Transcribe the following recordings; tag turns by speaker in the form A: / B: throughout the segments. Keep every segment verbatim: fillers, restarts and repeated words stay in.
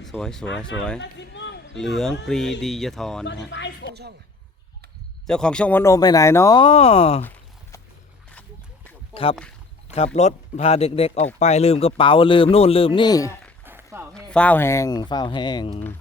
A: สวยสวยสวยเหลืองปรีดียทรนะฮะเจ้าของช่องวันโอมไปไหนเนาะขับขับรถพาเด็กๆออกไปลืมกระเป๋าลืมนู่นลืมนี่ฝ้าวแหงฝ้าวแหง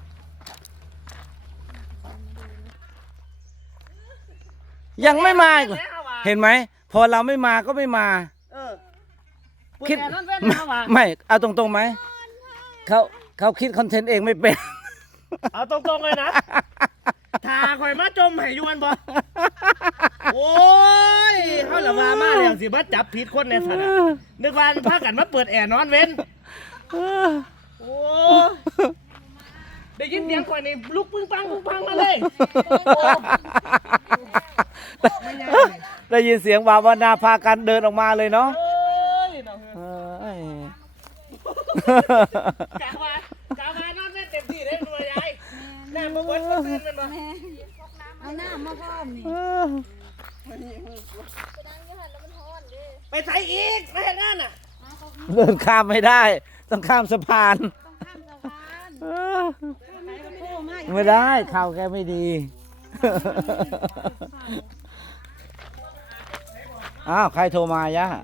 A: ยังไม่มาอีกเหรอเห็นไหมพอเราไม่มาก็ไม่มาคิดไม่เอาตรงๆไหมเขาเขาคิดคอนเทนต์เองไม่เป็น
B: เอาตรงๆเลยนะทาข่อยมาจมให้ยวนบ่โอ้ยเขาละว่ามาแล้วสิมาจับผิดคนในสนามนึกว่าพากันมาเปิดแอร์นอนเว้นโอ้ได้ยินเสียงข่อยนี่ลุกปึ้งปังปึ้งปังมาเลย
A: ได้ยินเสียงบ่าวนาพากันเดินออกมาเลยเนาะ
B: กะว่ากะว่านอนเล่นเต็มที่เลยดูยายแม่มาเบิ้ลมาตื่นมันมา
C: เอาหน้ามาพร้อมนี่
B: ไปใส่อีกไม่เห็นงานอ่ะ
A: เดินข้ามไม่ได้ต้องข้ามสะพานไม่ได้ข่าวแกไม่ดีอ้าวใครโทรมายะ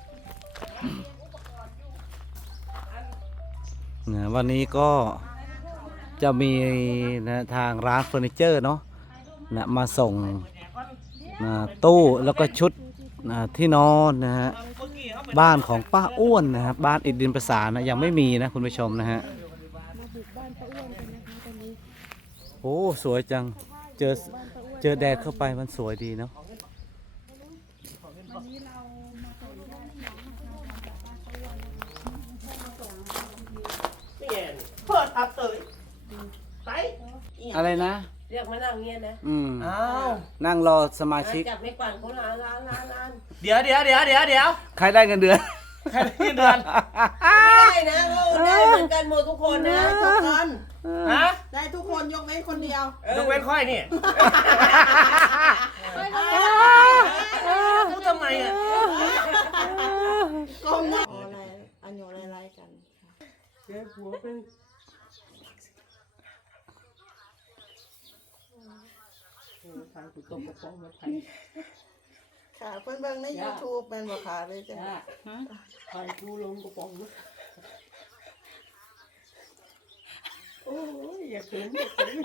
A: วันนี้ก็จะมีนะทางร้านเฟอร์นิเจอร์เนาะนะมาส่งนะตู้แล้วก็ชุดนะที่นอนนะฮะบ้านของป้าอ้วนนะครับบ้านอิฐดินประสานนะยังไม่มีนะคุณผู้ชมนะฮะโอ้สวยจังเจอเจอแดดเข้าไปมันสวยดีเนาะ
B: เปิดอัพเตยไป
A: อะไรนะ
C: เรียกมานั่งเงี้ยนะ
A: อืม
B: อ้าว
A: นั่งรอสมาชิก
C: จับไม่กวาดเขาล้านล้านล้านล้าน
B: เดี๋ยวเดี๋ยวเดี๋ยวเดี๋ยวเดี๋ยว
A: ใครได้เงินเดือน
B: ใครได้เงินเดือน
C: ไม่ได้นะเขาได้เหมือนกันหมดทุกคนนะทุกคน
B: ฮะ
C: ได้ทุกคนยกเว้นคนเดียวย
B: กเว้นค่อยนี่พูดทำไมอ่ะ
C: กองนะอะไรอันโยนอะไรกัน
B: เจ๊ผัวเป็นทางกุตกกระป๋องมาไทย
C: ค่ะเพิ่นเบิ่งใน YouTube แม่นบ่ค่ะเลยจ้ะ
B: ฮะไทยกูลงกระป๋องโอ้ยอย่าเขินอย่าเขิน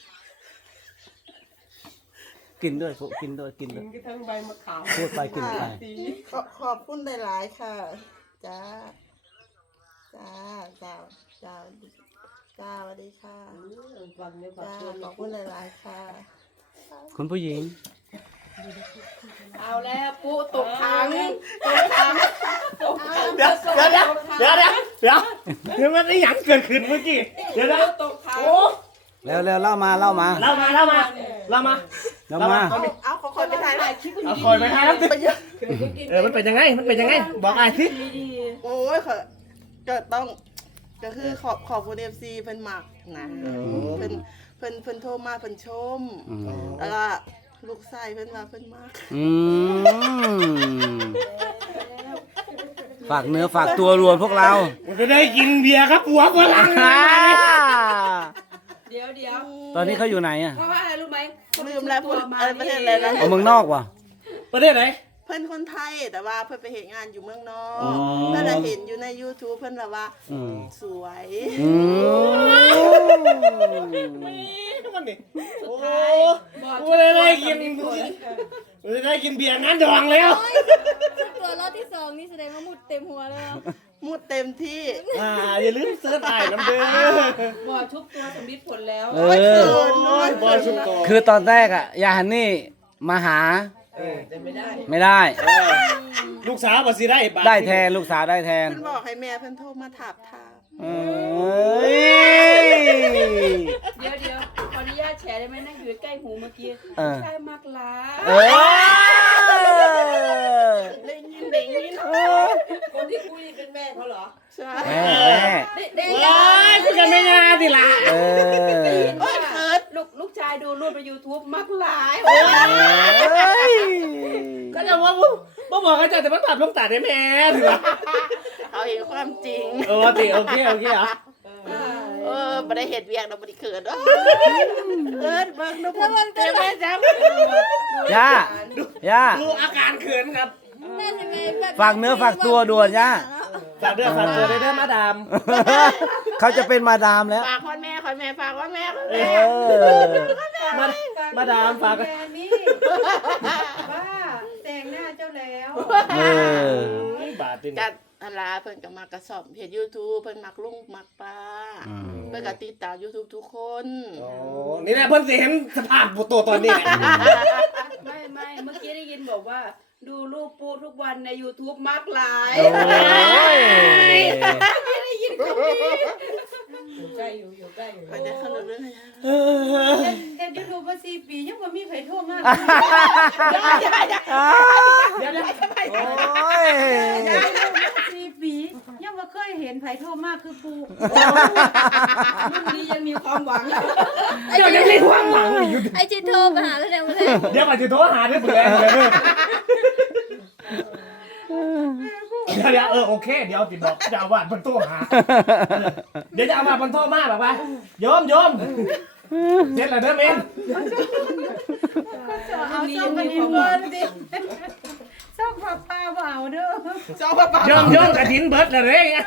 A: กินด้วยพวกกินด้วยกินด้วย
B: กินทั้งใบมะขาม
A: พูดไปกินไป
C: ขอขอบคุณหลายๆค่ะจ้าจ้าจ้าจ้าจ้าสวัสดีค่ะจ้าขอบคุณหลายๆค่ะ
A: คุณผู้หญิง
C: เอาแล้วปูตกถังตกถัง
B: เดี๋ยวเดี๋ยวเดี๋ยวเดี๋ยวเดี๋ยวเดี๋ยวเดี๋ยวมันไอ้หยังเกิดขึ้นเมื่อกี้เดี๋ยวนะ
C: ตกถัง
B: โอ้
A: แล้วแล้วเล่ามาเล่ามา
B: เล่ามาเล่ามาเล่ามา
A: เล่ามา
C: เอาขอคอยไปถ่ายคลิป
B: เอาคอยไปถ่ายแล้วเออมันเป็นยังไงมันเป็นยังไงบอกไอ้สิ
C: โอ้ยค่ะก็ต้องก็คือขอบขอบคุณเอฟซีเพิ่นมักนะเพิ่นเพิ่นเพิ่นโทรมาเพิ่นชมแล้วก็ลูกชายเพิ่นว่าเพิ่นมัก
A: ฝากเนื้อฝากตัวรวมพวกเรา
B: จะได้กินเบียร์ครับหัวคนละ
C: เดี๋ยวเดี๋ยว
A: ตอนนี้เขาอยู่ไหนอ่ะ
C: เพราะว่าอะไรรู้ไหมลืมแล้วพูดอะไรประเทศอะไรนะ
A: เอาเมืองนอกว่ะ
B: ประเทศไหน
C: เพิ่นคนไทยแต่ว่าเพิ่นไปเห็นงานอยู่เมืองนอกเพิ่นเห็นอยู่ใน YouTube เพิ่นแบบว่าสวย
B: โอ้กูได้กินกูได้กินเบียร์งานดองแล้ว
D: ตัวรอบที่สองนี่แสดงว่ามุดเต็มหัวแล้ว
C: มุดเต็มที่
B: อ่าอย่าลืมเสิร์ชไอ้น้ำเดือ
C: บ่อชุบตัวสมบิดผลแล้ว
A: เออ
B: บ่อชุบตัว
A: คือตอนแรกอ่ะยาฮันนี่มาหา
C: ไม่ได้
A: ไม่ได้
B: ลูกสาวบ่สิได้
A: ได้แทนลูกสาวได้แทน
C: เพิ่นบอกให้แม่เพิ่นโทรมาถามทางเดี๋ยวเดี๋ยวขออนุญาตแชร์ได้ไหมนั่งอยู่ใกล้หูเมื่อกี้ใช่มักลาได้ยินได้ยินคนที่คุยเป็นแม่เขาเหรอใช่
A: แม่
C: เด็ก
B: ๆคุยกันไม่งานดิล่ะ
A: เออ
C: เคิร์ดลูกลูกชายดูรูปใน YouTube มักหลาย
B: ก็จะว่าบ่บอกเขาจะแต่มันตัดลงตัดได้แม่ถือว่า
C: เขาเห็นความจริง
B: เออติโอเคโอเคเหรอเอ
C: อบ่ได้เฮ็ดเวียกดอกบ่ได้เขินเด้อเอิ้นเบิ่งดูพุ่นเต็มเลยจ้ะ
A: ย่าย่า
B: ดูอาการเขินครับ
D: นั่นยังไงแบบ
A: ฝากเนื้อฝากตัวด่วนย่า
B: ฝากเรื่องฝากตัวได้เด้อมาดาม
A: เขาจะเป็นมาดามแล้ว
C: ฝากคนแม่คนแม่ฝากคนแม่คน
A: เอ
C: แม่
A: อ
B: มามาดามฝาก
E: แฟนนี่ว่าแต่งหน้าเจ้าแล้ว
A: เออ
B: บาทติน
C: จัดอันลาเพิ่นก็มากระสอบเฮ็ด YouTube เพิ่นมักลุงมักป้า
A: อืม
C: เพิ่นก็ติดตาม YouTube ทุกคน
B: โอ้นี่แหละเพิ่นสิเห็นสภาพตัวตอนนี้แหละ
E: ไม่ไม่เมื่อกี้ได้ยินบอกว่า ดูรูปปูทุกวันใน YouTube มักหลาย
A: โอ้ย
E: ได้ยินคำนี้อยู่ใกล้อยู่อยู่ใกล้อยู่
C: เพิ่นได้เข้าเรื่อง
E: เด็ดยูทูบมาสี่ปียังบ่มีใครโทรมา
B: เดี๋ยวเดี๋ยว
A: โอ้ย
E: สี่ปียังบ่เคยเห็นไผโทรมาคือปูรุ่นนี้ยังมีความหวัง
B: เดี๋ยวยังมีความหวังอยู่
D: ไอจิโทรมาหาแล้วเนี่ยมาเลย
B: เดี๋ยวก่อนจะโทรหาด้วยเบื่อเลยเดี๋ยวเดี๋ยวเออโอเคเดี๋ยวติดบอกจะเอาวาดบนโต๊ะหาเดี๋ยวจะเอาวาดบนโต๊ะมาแบบว่าโยมโยมเสร็จแล้วเด้อเมน
E: เอาส่งกันอีกคนดิส่งป้าป้าบ่เอาเด้อ
C: เจ้าป้าป้า
B: โยมโยมกระถินเบิดเลยเด้ไง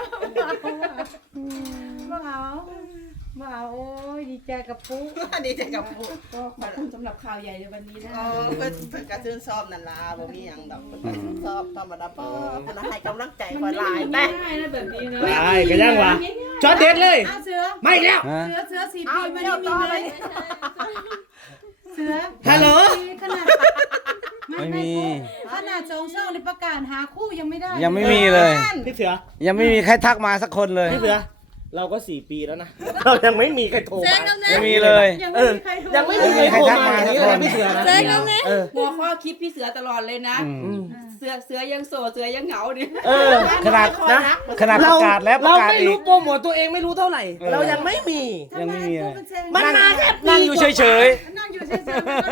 E: บ่เอาบ่เอาโอ้ยดีใจกับปู
C: ดีใจกับผู้
E: ก็ขอบคุณสำหรับข่าวใหญ่ในวันนี้นะ
C: เออเพิ่นเพิ่นก็ชื่นชอบนั่นล่ะบ่มีหยังดอกเพิ่นก็ชื่นชอบธรรมดาเพิ่นเพิ่นให้กำลังใจคอยหลาย
E: ได้
C: ได้
E: นะแบบนี้นะ
B: ได้ก็ยังวะจอดเด็ดเลย
E: เอาเสือ
B: ไม่แล้ว
A: ฮะ
E: เสือเสือสี่ปีไม่ได้มีไหมเสือ
B: ฮัลโหล
E: ขนาด
A: ไม่มี
E: ขนาดสองช่องในประกาศหาคู่ยังไม่ได้
A: ยังไม่มีเลย
B: พี่เสือ
A: ยังไม่มีใครทักมาสักคนเลย
B: พี่เสือเราก็สี่ปีแล้วนะ เรายังไม่มีใครโทร
D: แซ
B: มาง
D: น้ำเน
A: ไม่มีเลย
E: ยัง
B: เอ
E: ไม่
B: อ
E: มีใครโทร
B: ยังไม่มีใครโทรมาอย่างนี้เลยนะพี่เสือนะ
D: แซงน้ำเน
B: เออ
E: หัวข้อคลิปพี่เสือตลอดเลยนะ
A: อืม
E: เสือเสือยังโสดเสือยังเหงาดิ
B: เออ
A: ขนาดนะขนาดประกาศแล้วประ
B: เรา
A: กาศ
B: ไม่
A: อี
B: รู้
A: ก
B: โปรโมทตัวเองไม่รู้เท่าไหร่
A: เออ
B: เรายังไม่มี
A: ยังไม่มีเลย
B: มันมาแค่ปี
A: นั่งอยู่เฉย
E: นั่งอยู่เฉย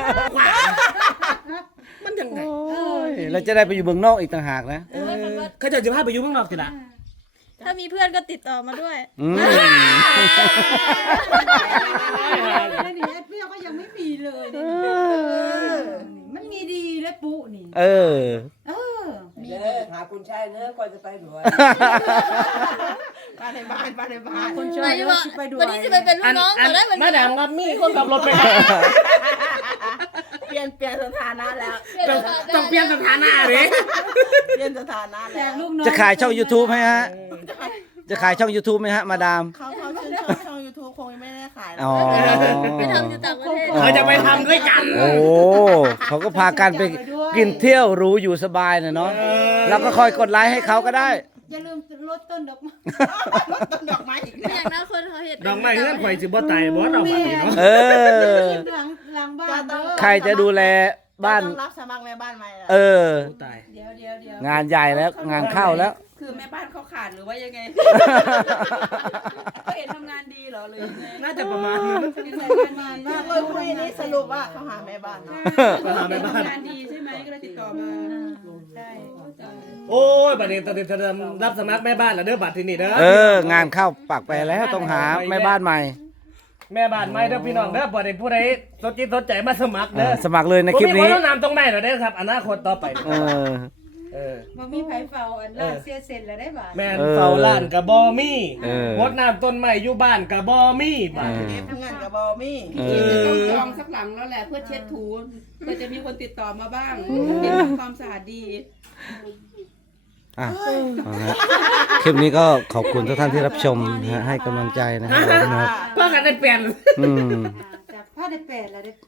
B: มันยังไง
A: ๆโอ้ยเราจะได้ไปอยู่เมืองนอกอีกต่างหากนะ
D: เออแบบว่า
B: เขาจะจะพาไปอยุ่เมืองนอกสิละ
D: ถ้ามีเพื่อนก็ติดต่อมาด้วย
A: อืม
E: ๆแล้วนี่แอดเปรี้ยวก็ยังไม่มีเลยเนี่ยมันมีดีและปุนี่
A: เออ
E: เออ
F: เด้อหาคุณชายเด้อก่อนจะไปด้วย
C: บ้านในบ้านบ้านในบ้าน
E: คนช
D: ไป
E: อบ
D: ดี
E: เด้
D: ว่า
E: อไปด้วย
D: วันนี้จะไปเป็นลูกน้องเขาได้วัน
B: มา
D: นี้
B: ดามครับมีคนขับรถไป
C: เปลี่ยนเปลี่ยนสถานะแล้ว
B: ต้องต้องเปลี่ยนสถานะเลย
C: เปลี่ยนสถานะ
E: แต่
C: แล้ว
E: ลูกน้อง
A: จะขายช่อง YouTube ไหมฮะ จะขายช่อง YouTube ไหมฮะ มาดาม
C: เขาเขาชื่นชอบช่อง YouTube คงยังไม่ได้ขายนะ
A: อ๋อ
D: ไปทำอยู่ต่างประเทศ
B: เขาจะไปทำด้วยกัน
A: โอ้เขาก็พากันไปกินเที่ยวหรู้อยู่สบายนะเนาะแล้วก็คอยกดไลค์ให้เขาก็ได้
E: อย่าลืมลดต้นดอกไม้
C: ต้นดอกไม้อีก
D: อย่างนั้นคนเขาเห็น
B: ดอกไม้เงื่อนไขสิบ่ตายบ่เอาแบบนี้เนาะ
A: เออ
E: หลังหลังบ้านเด้อ
A: ใครจะดูแลบ้าน
C: ต้องรับสมัครแม่บ้านใหม่แล้ว
A: เออ
B: ตาย
E: เดี๋ยวเดี๋ยวเดี๋ยว
A: งานใหญ่แล้วงานเข้าแล้ว
E: คือแม่บ้านเขาขาดหรือว่ายังไงเขาเห็นทำงานดีเหรอหรือยังไง
B: น่าจะประมาณนั้น
E: เป็นแรงงานมาก
C: คุยคุยนี้สรุปว่าเขาหาแม่บ้านเนาะ
B: มาหาแม่บ้าน
E: ทำงานดีใช่ไหมก็เลยติดต่อมาใช่เข้าใจ
B: โอ้ยบัดนี้ตอนนี้จะรับสมัครแม่บ้านแล้วเด้อบัดที่นี่เด้อ
A: เอองานเข้าปากไปแล้วต้องหาแม่บ้านใหม่
B: แม่บ้านไม่เด้อพี่น้องเด้อบ่ได้ผู้ใดสนใจสนใจมาสมัคร
A: เอ
B: เด้อ
A: อสมัครเลยในคลิป
B: ผมมี
A: นี้
B: คนแนะนำตรงไหนเหรอเด้อครับอนาคตต่อไป
A: เออ
B: เออ
E: มามีไผเฝ้าอันลาดเสียเสร็จแล้วได้บ่า
B: แม่น
A: เออ
B: เฝ้าร้านกับบอมี่
A: เออ
B: รดน้ำต้นไม้อยู่บ้านกับบอมี่บาด
A: เออ
C: เก็บเงินกับบอมี่
A: เอ
E: ต้อง
A: อ
E: จองสักหลังแล้วแหละเพื่อเช็ดถูเพื่อจะมีคนติดต่อมาบ้างเห็นทำความสะอาดดี
A: อ่ะเอาละคลิปนี้ก็ขอบคุณทุกท่านที่รับชมนะฮะให้กำลังใจนะครับนะครับ
B: ก็กันได้เปลี่ยน
A: อืม
E: จากผ้าได้แปดแล้วได้